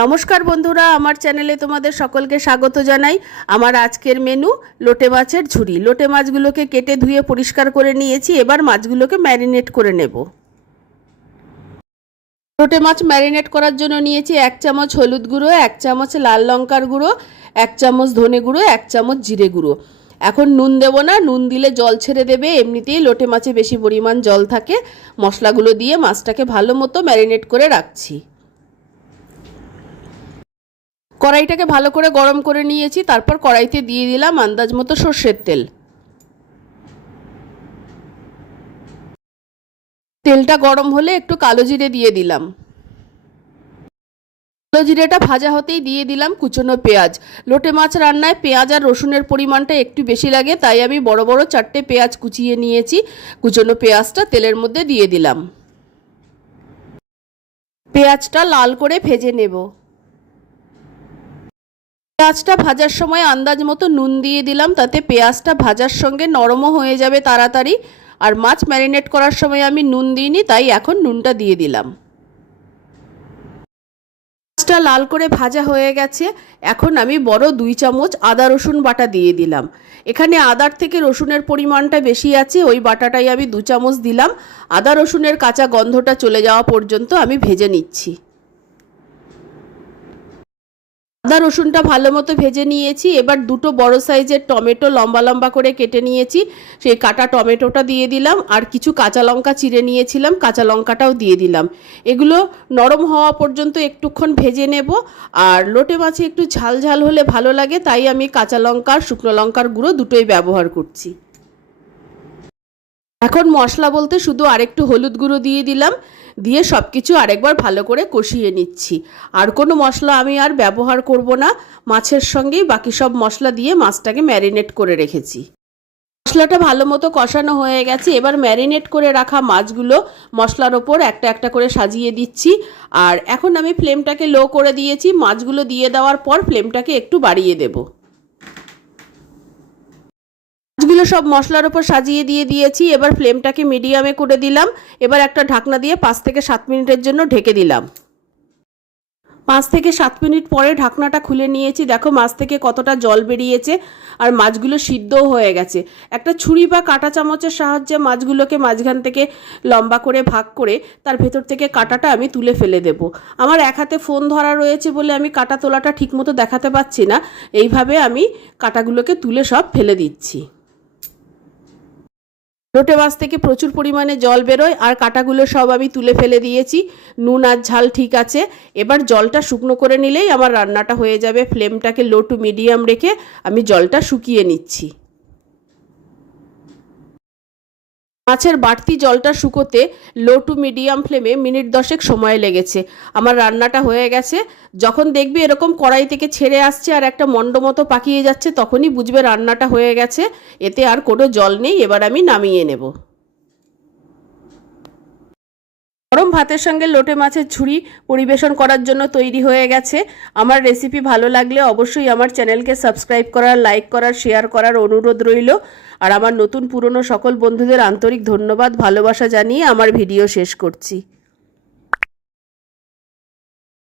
নমস্কার বন্ধুরা, আমার চ্যানেলে তোমাদের সকলকে স্বাগত জানাই। আমার আজকের মেনু লোটে মাছের ঝুরি। লোটে মাছগুলোকে কেটে ধুয়ে পরিষ্কার করে নিয়েছি, এবার মাছগুলোকে ম্যারিনেট করে নেব। লোটে মাছ ম্যারিনেট করার জন্য নিয়েছি 1 চামচ হলুদ গুঁড়ো, 1 চামচ লাল লঙ্কার গুঁড়ো, 1 চামচ ধনে গুঁড়ো, 1 চামচ জিরে গুঁড়ো। এখন নুন দেব না, নুন দিলে জল ছেড়ে দেবে, এমনিতেই লোটে মাছে বেশি পরিমাণ জল থাকে। মশলাগুলো দিয়ে মাছটাকে ভালো মতো ম্যারিনেট করে রাখছি। কড়াইটাকে ভালো করে গরম করে নিয়েছি, তারপর কড়াইতে দিয়ে দিলাম আন্দাজ মতো সর্ষের তেল। তেলটা গরম হলে একটু কালো জিরে দিয়ে দিলাম। কালো জিরেটা ভাজা হতেই দিয়ে দিলাম কুচনো পেঁয়াজ। লোটে মাছ রান্নায় পেঁয়াজ আর রসুনের পরিমাণটা একটু বেশি লাগে, তাই আমি বড় বড় 4টে পেঁয়াজ কুচিয়ে নিয়েছি। কুচনো পেঁয়াজটা তেলের মধ্যে দিয়ে দিলাম। পেঁয়াজটা লাল করে ভেজে নেব। পেঁয়াজটা ভাজার সময় আন্দাজ মতো নুন দিয়ে দিলাম, তাতে পেঁয়াজটা ভাজার সঙ্গে নরমও হয়ে যাবে তাড়াতাড়ি। আর মাছ ম্যারিনেট করার সময় আমি নুন দিইনি, তাই এখন নুনটা দিয়ে দিলাম। মাছটা লাল করে ভাজা হয়ে গেছে, এখন আমি বড় 2 চামচ আদা রসুন বাটা দিয়ে দিলাম। এখানে আদার থেকে রসুনের পরিমাণটা বেশি আছে, ওই বাটাটাই আমি 2 চামচ দিলাম। আদা রসুনের কাঁচা গন্ধটা চলে যাওয়া পর্যন্ত আমি ভেজে নিচ্ছি। আদা রসুনটা ভালো মতো ভেজে নিয়েছি। এবার 2টো বড় সাইজের টমেটো লম্বা লম্বা করে কেটে নিয়েছি, সেই কাটা টমেটোটা দিয়ে দিলাম। আর কিছু কাঁচা লঙ্কা চিড়ে নিয়েছিলাম, কাঁচা লঙ্কাটাও দিয়ে দিলাম। এগুলো নরম হওয়া পর্যন্ত একটুক্ষণ ভেজে নেব। আর লোটে মাছে একটু ঝাল ঝাল হলে ভালো লাগে, তাই আমি কাঁচা লঙ্কা আর শুকনো লঙ্কার গুঁড়ো দুটোই ব্যবহার করছি। এখন মশলা বলতে শুধু আরেকটু হলুদ গুঁড়ো দিয়ে দিলাম, দিয়ে সব কিছু আরেকবার ভালো করে কষিয়ে নিচ্ছি। আর কোনো মশলা আমি আর ব্যবহার করব না, মাছের সঙ্গেই বাকি সব মশলা দিয়ে মাছটাকে ম্যারিনেট করে রেখেছি। মশলাটা ভালো মতো কষানো হয়ে গেছে, এবার ম্যারিনেট করে রাখা মাছগুলো মশলার ওপর একটা একটা করে সাজিয়ে দিচ্ছি। আর এখন আমি ফ্লেমটাকে লো করে দিয়েছি, মাছগুলো দিয়ে দেওয়ার পর ফ্লেমটাকে একটু বাড়িয়ে দেবো। মাছগুলো সব মশলার ওপর সাজিয়ে দিয়ে দিয়েছি, এবার ফ্লেমটাকে মিডিয়ামে করে দিলাম। এবার একটা ঢাকনা দিয়ে 5 থেকে 7 মিনিটের জন্য ঢেকে দিলাম। 5 থেকে 7 মিনিট পরে ঢাকনাটা খুলে নিয়েছি, দেখো মাছ থেকে কতটা জল বেরিয়েছে আর মাছগুলো সিদ্ধও হয়ে গেছে। একটা ছুরি বা কাঁটা চামচের সাহায্যে মাছগুলোকে মাঝখান থেকে লম্বা করে ভাগ করে তার ভেতর থেকে কাঁটাটা আমি তুলে ফেলে দেব। আমার এক হাতে ফোন ধরা রয়েছে বলে আমি কাঁটা তোলাটা ঠিকমতো দেখাতে পাচ্ছি না, এইভাবে আমি কাঁটাগুলোকে তুলে সব ফেলে দিচ্ছি। লোটে মাছ থেকে প্রচুর পরিমাণে জল বেরোয়, আর কাঁটাগুলো সব আমি তুলে ফেলে দিয়েছি। নুন আর ঝাল ঠিক আছে। এবার জলটা শুকনো করে নিলেই আমার রান্নাটা হয়ে যাবে। ফ্লেমটাকে লো টু মিডিয়াম রেখে আমি জলটা শুকিয়ে নিচ্ছি। মাছের বাড়তি জলটা শুকোতে লো টু মিডিয়াম ফ্লেমে মিনিট 10 সময় লেগেছে। আমার রান্নাটা হয়ে গেছে। যখন দেখবি এরকম কড়াই থেকে ছেড়ে আসছে আর একটা মন্ড মতো পাকিয়ে যাচ্ছে, তখনই বুঝবে রান্নাটা হয়ে গেছে। এতে আর কোনো জল নেই, এবার আমি নামিয়ে নেব। গরম ভাতের সঙ্গে লোটে মাছের ঝুরি পরিবেশন করার জন্য তৈরি হয়ে গেছে। আমার রেসিপি ভালো লাগলে অবশ্যই আমার চ্যানেলকে সাবস্ক্রাইব করার, লাইক করার, শেয়ার করার অনুরোধ রইল। আর আমার নতুন পুরনো সকল বন্ধুদের আন্তরিক ধন্যবাদ ভালোবাসা জানিয়ে আমার ভিডিও শেষ করছি।